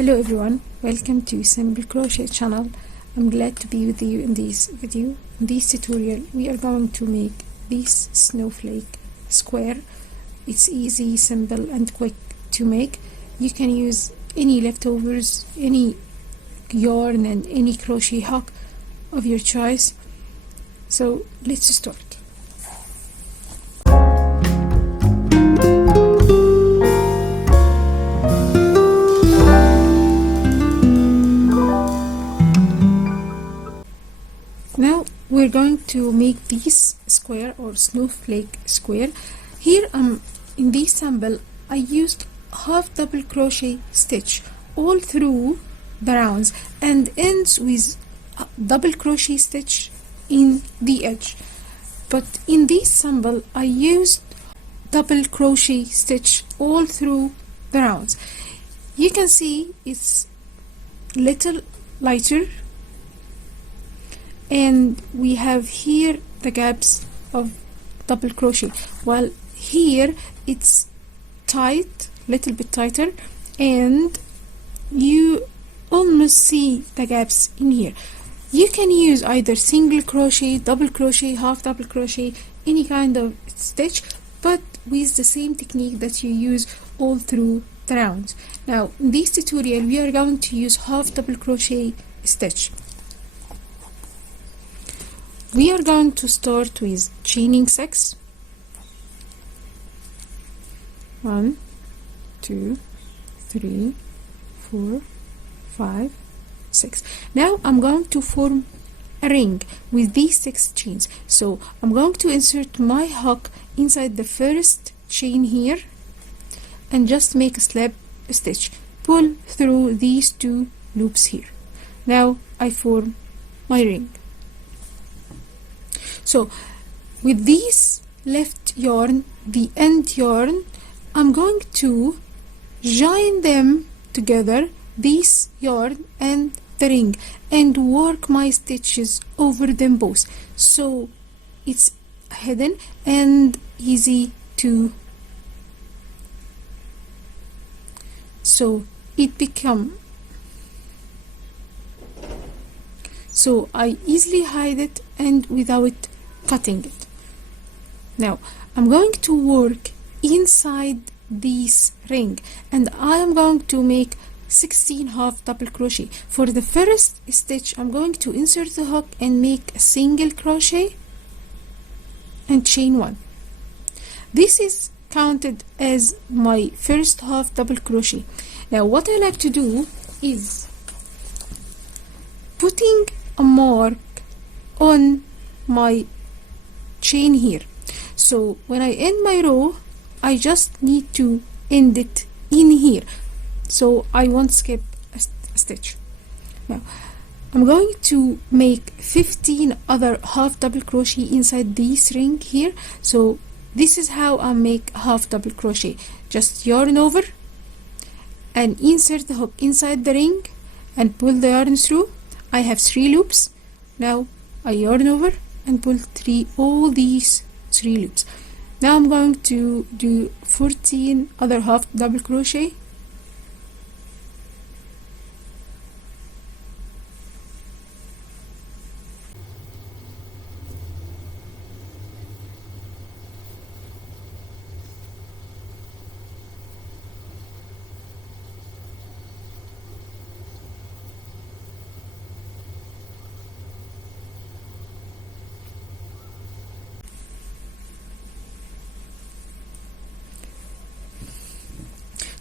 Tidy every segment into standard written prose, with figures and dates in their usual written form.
Hello everyone, welcome to Simple Crochet channel. I'm glad to be with you in this video. In this tutorial we are going to make this snowflake square. It's easy, simple and quick to make. You can use any leftovers, any yarn and any crochet hook of your choice. So let's start. Now we're going to make this square or snowflake square. Here in this sample I used half double crochet stitch all through the rounds and ends with double crochet stitch in the edge. But in this sample I used double crochet stitch all through the rounds. You can see it's little lighter, and we have here the gaps of double crochet, while here it's tight, little bit tighter, and you almost see the gaps in here. You can use either single crochet, double crochet, half double crochet, any kind of stitch, but with the same technique that you use all through the rounds. Now in this tutorial we are going to use half double crochet stitch. We are going to start with chaining 6. 1, 2, 3, 4, 5, 6. Now I'm going to form a ring with these 6 chains. So I'm going to insert my hook inside the first chain here and just make a slip stitch. Pull through these 2 loops here. Now I form my ring. So with this left yarn, the end yarn, I'm going to join them together, this yarn and the ring, and work my stitches over them both, so it's hidden and easy to, so it become, so I easily hide it and without cutting it. Now I'm going to work inside this ring and I am going to make 16 half double crochet. For the first stitch I'm going to insert the hook and make a single crochet and chain 1. This is counted as my first half double crochet. Now what I like to do is putting a mark on my chain here, so when I end my row I just need to end it in here, so I won't skip a stitch. Now I'm going to make 15 other half double crochet inside this ring here. So this is how I make half double crochet. Just yarn over and insert the hook inside the ring and pull the yarn through. I have 3 loops. Now I yarn over and pull all these 3 loops. Now I'm going to do 14 other half double crochet.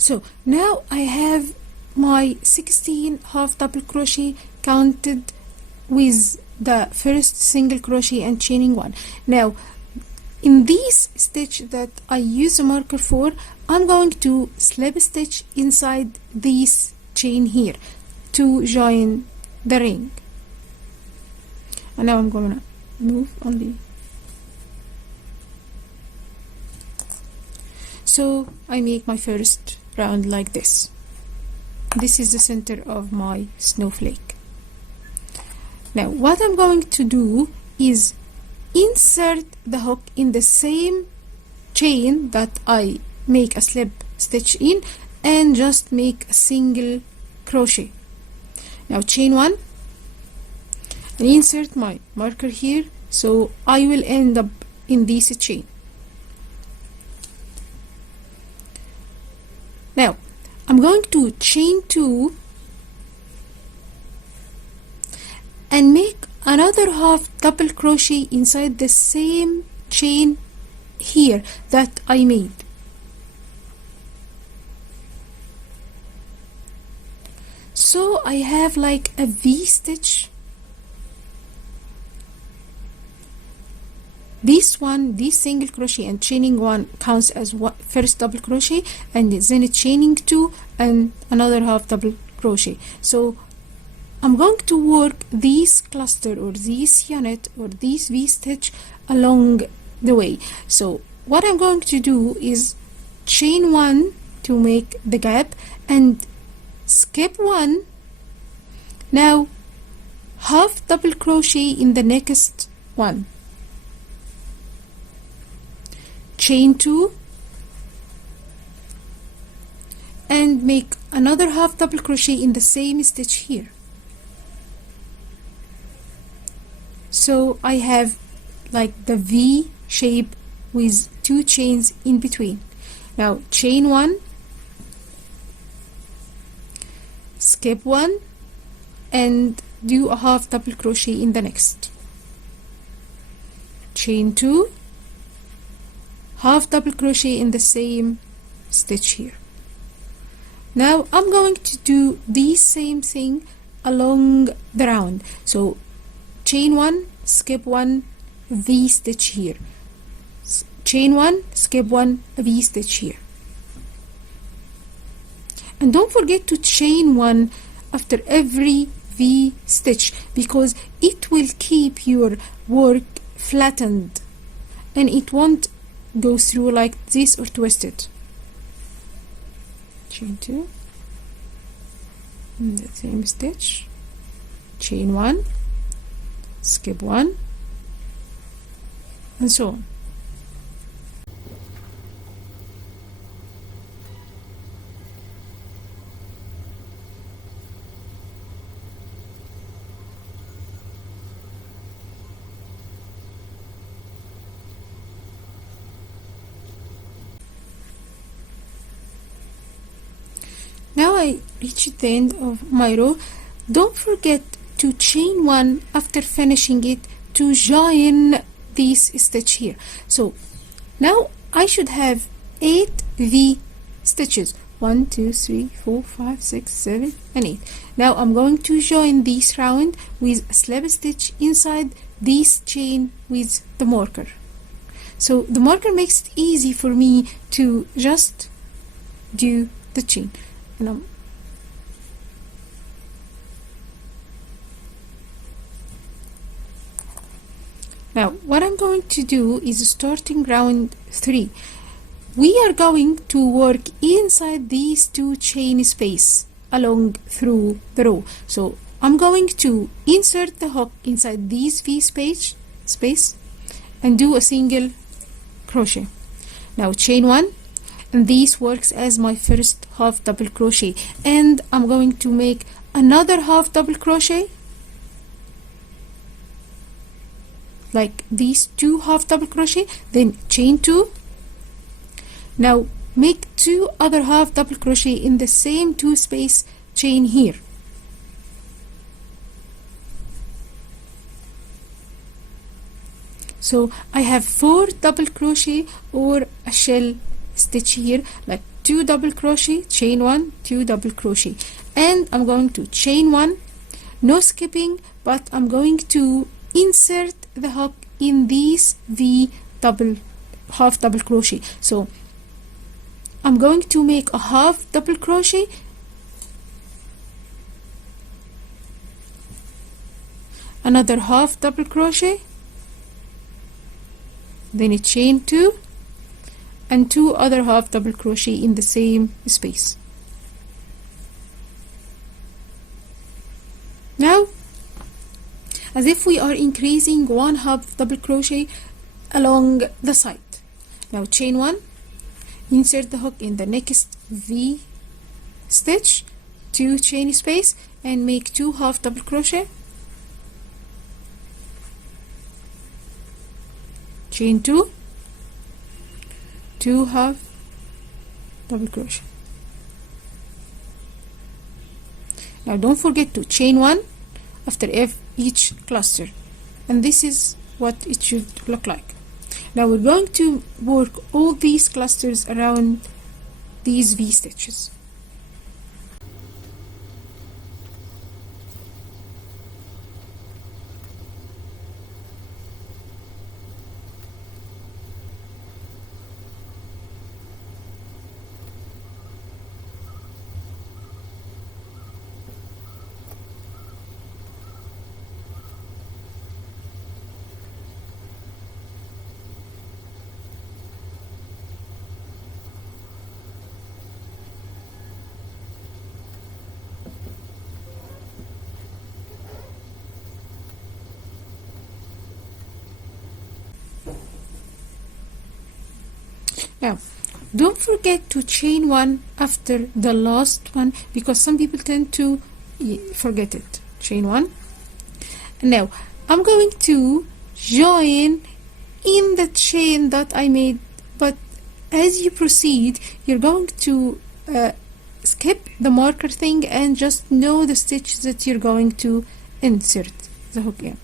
So now I have my 16 half double crochet counted with the first single crochet and chaining 1. Now in this stitch that I use a marker for, I'm going to slip stitch inside this chain here to join the ring. And now I'm gonna move only. So I make my first round like this. This is the center of my snowflake. Now what I'm going to do is insert the hook in the same chain that I make a slip stitch in and just make a single crochet. Now chain one and insert my marker here, so I will end up in this chain. Now I'm going to chain two and make another half double crochet inside the same chain here that I made. So I have like a V stitch. This one, this single crochet and chaining one counts as first double crochet, and then chaining two and another half double crochet. So I'm going to work this cluster or this unit or this V stitch along the way. So what I'm going to do is chain one to make the gap and skip one. Now half double crochet in the next one, chain two and make another half double crochet in the same stitch here. So I have like the V shape with two chains in between. Now chain one, skip one and do a half double crochet in the next, chain two, half double crochet in the same stitch here. Now I'm going to do the same thing along the round. So chain one, skip one, V stitch here, chain one, skip one, V stitch here. And don't forget to chain one after every V stitch, because it will keep your work flattened and it won't go through like this or twist it. Chain two in the same stitch, chain one, skip one, and so on. Now I reached the end of my row. Don't forget to chain one after finishing it to join this stitch here. So now I should have 8 V stitches. 1, 2, 3, 4, 5, 6, 7, and 8. Now I'm going to join this round with a slip stitch inside this chain with the marker. So the marker makes it easy for me to just do the chain. And now what I'm going to do is starting round 3. We are going to work inside these two chain space along through the row. So I'm going to insert the hook inside this V space and do a single crochet. Now chain one, and this works as my first half double crochet, and I'm going to make another half double crochet like these 2 half double crochet, then chain 2. Now make 2 other half double crochet in the same 2 space chain here. So I have 4 double crochet or a shell stitch here, like 2 double crochet, chain 1, 2 double crochet, and I'm going to chain 1, no skipping, but I'm going to insert the hook in this V half double crochet. So I'm going to make a half double crochet, another half double crochet, then a chain 2 and 2 other half double crochet in the same space. Now as if we are increasing 1 half double crochet along the side. Now chain 1, insert the hook in the next V stitch, 2 chain space and make 2 half double crochet, chain 2, 2 half double crochet. Now don't forget to chain 1 after each cluster, and this is what it should look like. Now we're going to work all these clusters around these V stitches. Now, don't forget to chain 1 after the last one, because some people tend to forget it. Chain 1. Now, I'm going to join in the chain that I made, but as you proceed, you're going to skip the marker thing and just know the stitch that you're going to insert the hook in.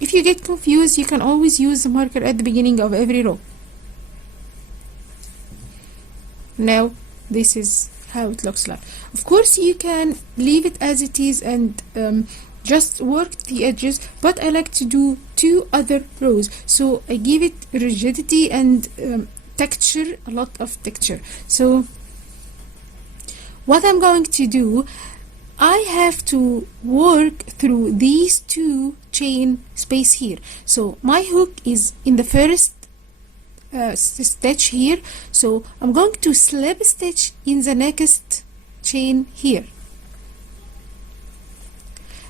If you get confused, you can always use the marker at the beginning of every row. Now, this is how it looks like. Of course, you can leave it as it is and just work the edges, but I like to do 2 other rows, so I give it rigidity and texture, a lot of texture. So what I'm going to do, I have to work through these 2 chain space here. So my hook is in the first stitch here, so I'm going to slip stitch in the next chain here.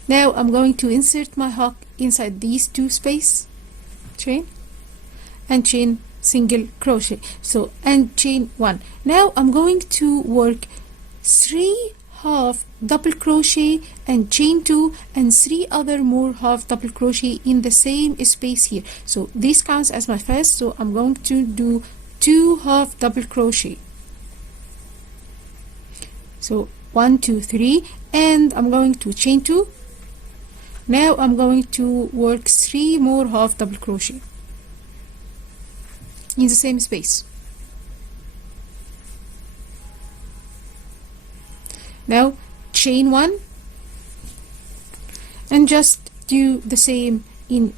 Now I'm going to insert my hook inside these 2 space chain and chain single crochet, so and chain 1. Now I'm going to work 3 half double crochet and chain 2 and 3 other more half double crochet in the same space here. So this counts as my first, so I'm going to do 2 half double crochet. So 1, 2, 3, and I'm going to chain 2. Now I'm going to work 3 more half double crochet in the same space. Now chain 1 and just do the same in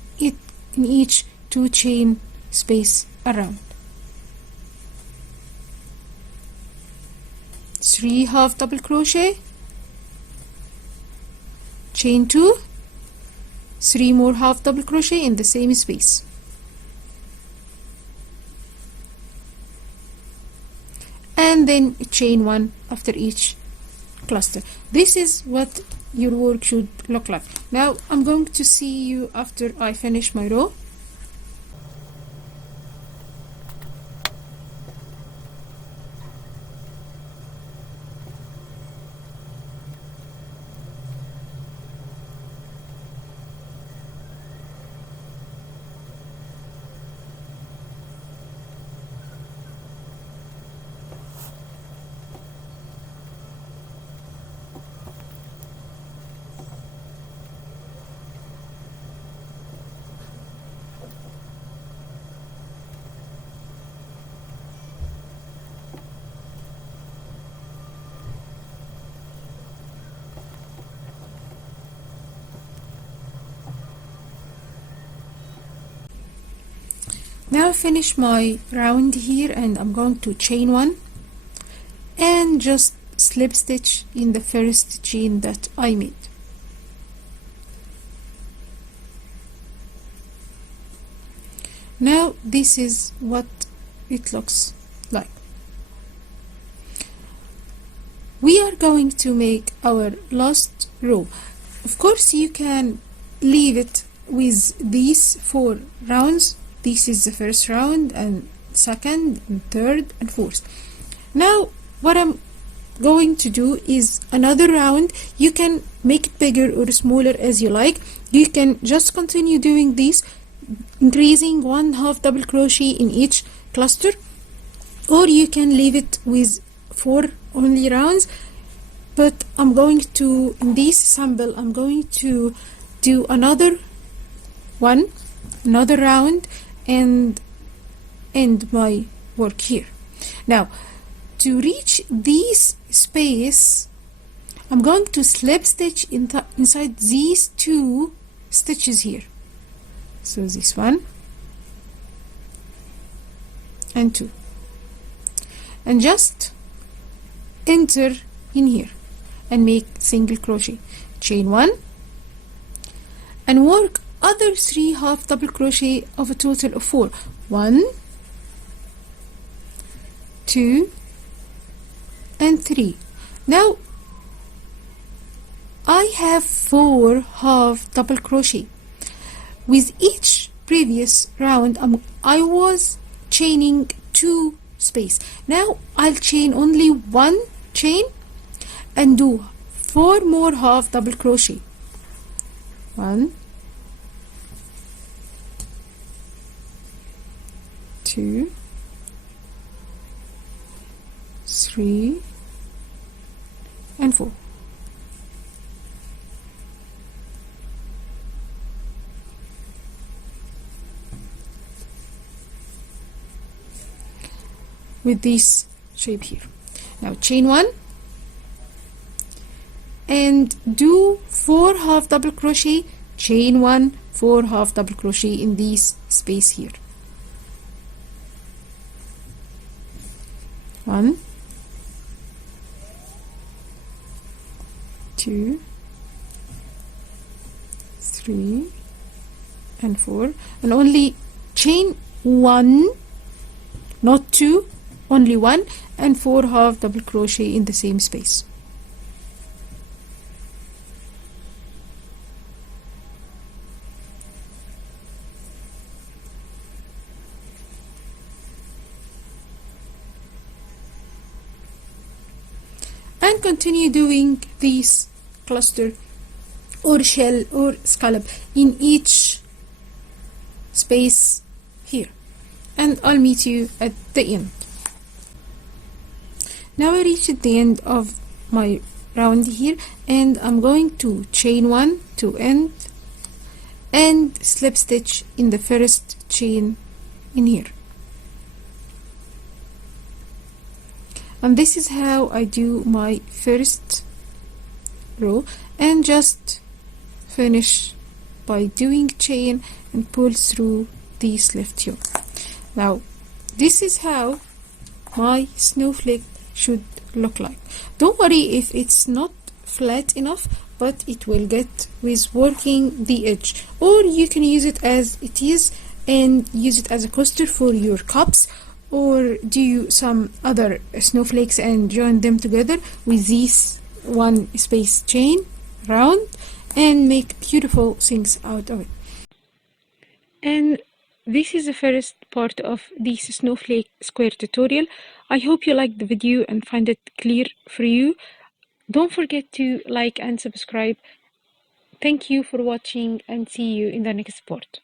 each 2 chain space around. 3 half double crochet, chain 2, 3 more half double crochet in the same space. And then chain 1 after each cluster. This is what your work should look like. Now I'm going to see you after I finish my row. Now I finish my round here and I'm going to chain 1 and just slip stitch in the first chain that I made. Now this is what it looks like. We are going to make our last row. Of course you can leave it with these 4 rounds. This is the first round and second and third and fourth. Now what I'm going to do is another round. You can make it bigger or smaller as you like. You can just continue doing this, increasing 1/2 double crochet in each cluster, or you can leave it with 4 only rounds. But I'm going to, in this sample, I'm going to do another round and end my work here. Now, to reach this space, I'm going to slip stitch inside these 2 stitches here. So this one and 2, and just enter in here and make single crochet, chain 1, and work other 3 half double crochet of a total of 4. 1, 2, and 3. Now I have 4 half double crochet. With each previous round I was chaining 2 space. Now I'll chain only 1 chain and do 4 more half double crochet. 1, 2, 3, and 4. With this shape here. Now chain 1 and do 4 half double crochet, chain 1, 4 half double crochet in this space here. 1, 2, 3, and 4, and only chain 1, not 2, only 1, and 4 half double crochet in the same space. And continue doing this cluster or shell or scallop in each space here, and I'll meet you at the end. Now I reached the end of my round here, and I'm going to chain 1 to end and slip stitch in the first chain in here. And this is how I do my first row, and just finish by doing chain and pull through this left yoke. Now this is how my snowflake should look like. Don't worry if it's not flat enough, but it will get with working the edge, or you can use it as it is and use it as a coaster for your cups, or do some other snowflakes and join them together with this one space chain round and make beautiful things out of it. And this is the first part of this snowflake square tutorial. I hope you liked the video and find it clear for you. Don't forget to like and subscribe. Thank you for watching, and see you in the next part.